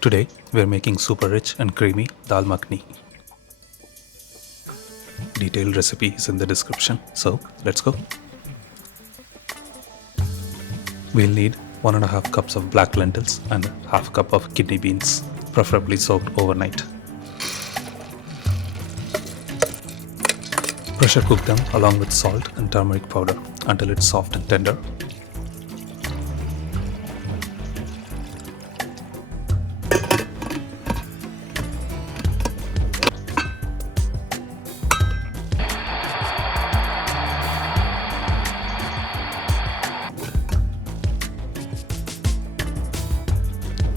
Today we're making super rich and creamy Dal Makhani. Detailed recipe is in the description, so let's go. We'll need 1.5 cups of black lentils and half cup of kidney beans, preferably soaked overnight. Pressure cook them along with salt and turmeric powder until it's soft and tender.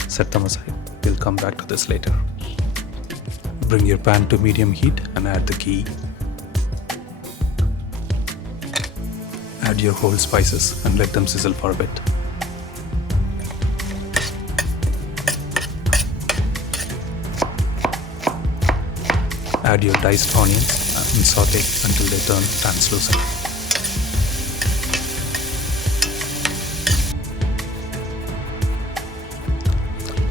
Set them aside. We'll come back to this later. Bring your pan to medium heat and add the ghee. Add your whole spices and let them sizzle for a bit. Add your diced onions and saute until they turn translucent.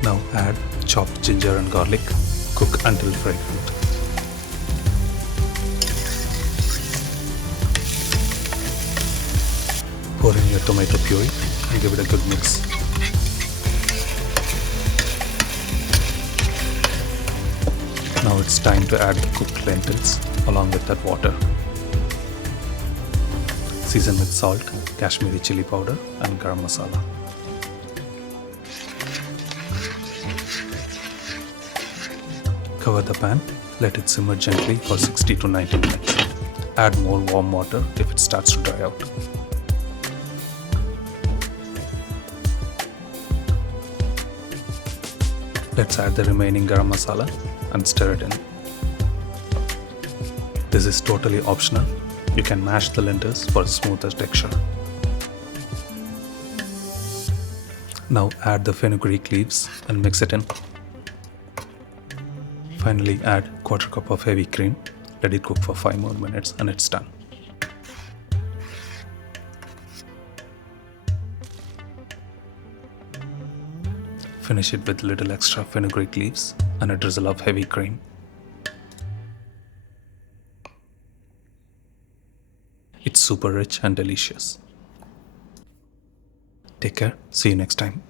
Now add chopped ginger and garlic. Cook until fragrant. Pour in your tomato puree and give it a good mix. Now it's time to add the cooked lentils along with that water. Season with salt, Kashmiri Chilli powder and Garam masala. Cover the pan, let it simmer gently for 60 to 90 minutes. Add more warm water if it starts to dry out. Let's add the remaining garam masala and stir it in. This is totally optional. You can mash the lentils for a smoother texture. Now add the fenugreek leaves and mix it in. Finally add 1/4 cup of heavy cream. Let it cook for 5 more minutes and it's done. Finish it with little extra fenugreek leaves and a drizzle of heavy cream. It's super rich and delicious. Take care. See you next time.